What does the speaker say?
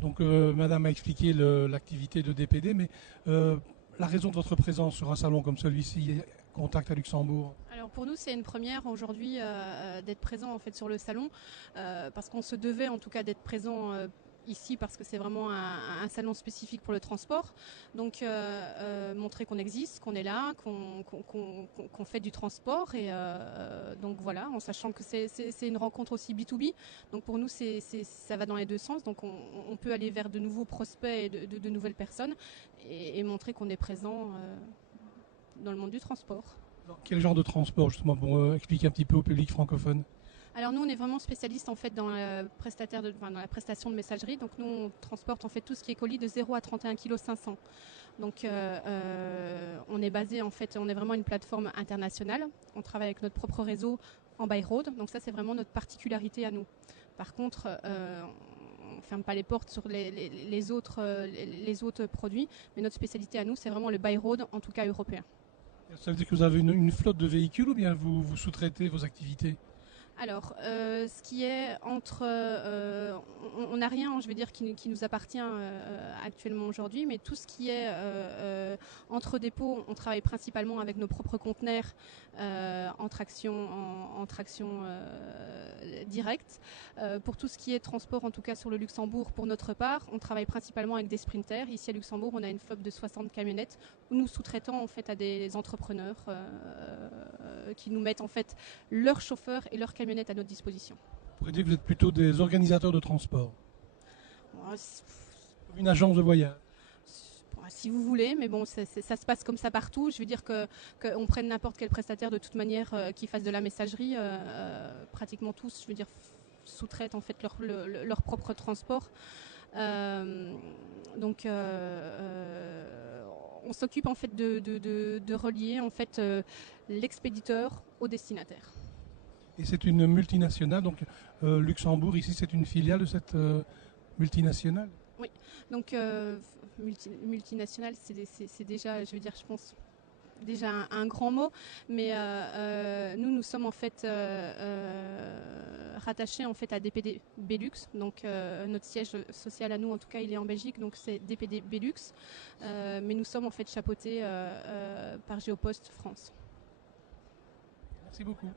Donc, Madame a expliqué l'activité de DPD, mais la raison de votre présence sur un salon comme celui-ci, Contact à Luxembourg. Alors pour nous c'est une première aujourd'hui d'être présent en fait sur le salon parce qu'on se devait en tout cas d'être présent ici parce que c'est vraiment un salon spécifique pour le transport. Donc montrer qu'on existe, qu'on est là, qu'on fait du transport et donc voilà, en sachant que c'est une rencontre aussi B2B. Donc pour nous ça va dans les deux sens. Donc on peut aller vers de nouveaux prospects et de nouvelles personnes et montrer qu'on est présent dans le monde du transport. Quel genre de transport, justement, pour expliquer un petit peu au public francophone? Alors nous on est vraiment spécialiste en fait dans dans la prestation de messagerie. Donc nous on transporte en fait tout ce qui est colis de 0 à 31 kg 500. Donc on est basé en fait, on est vraiment une plateforme internationale. On travaille avec notre propre réseau en by road. Donc ça c'est vraiment notre particularité à nous. Par contre on ferme pas les portes sur les autres produits, mais notre spécialité à nous c'est vraiment le by road, en tout cas européen. Ça veut dire que vous avez une flotte de véhicules ou bien vous sous-traitez vos activités? Alors, ce qui est entre, on n'a rien, je veux dire, qui nous appartient actuellement aujourd'hui, mais tout ce qui est entre dépôts, on travaille principalement avec nos propres conteneurs en traction directe. Pour tout ce qui est transport, en tout cas sur le Luxembourg, pour notre part, on travaille principalement avec des sprinters. Ici à Luxembourg, on a une flotte de 60 camionnettes où nous sous-traitons en fait à des entrepreneurs qui nous mettent en fait leurs chauffeurs et leurs camionnettes à notre disposition. On pourrait dire que vous êtes plutôt des organisateurs de transport, Bon, comme une agence de voyage. si vous voulez, mais bon, ça se passe comme ça partout. Je veux dire qu'on prenne n'importe quel prestataire de toute manière qui fasse de la messagerie, pratiquement tous, je veux dire, sous-traitent en fait leur propre transport. Donc on s'occupe en fait de relier en fait l'expéditeur au destinataire. Et c'est une multinationale, donc Luxembourg, ici, c'est une filiale de cette multinationale. Oui, donc multinationale, c'est déjà, je veux dire, je pense, déjà un grand mot, mais nous sommes en fait rattachés en fait à DPD Belux, donc notre siège social à nous, en tout cas, il est en Belgique, donc c'est DPD Belux, mais nous sommes en fait chapeautés par Géopost France. Merci beaucoup.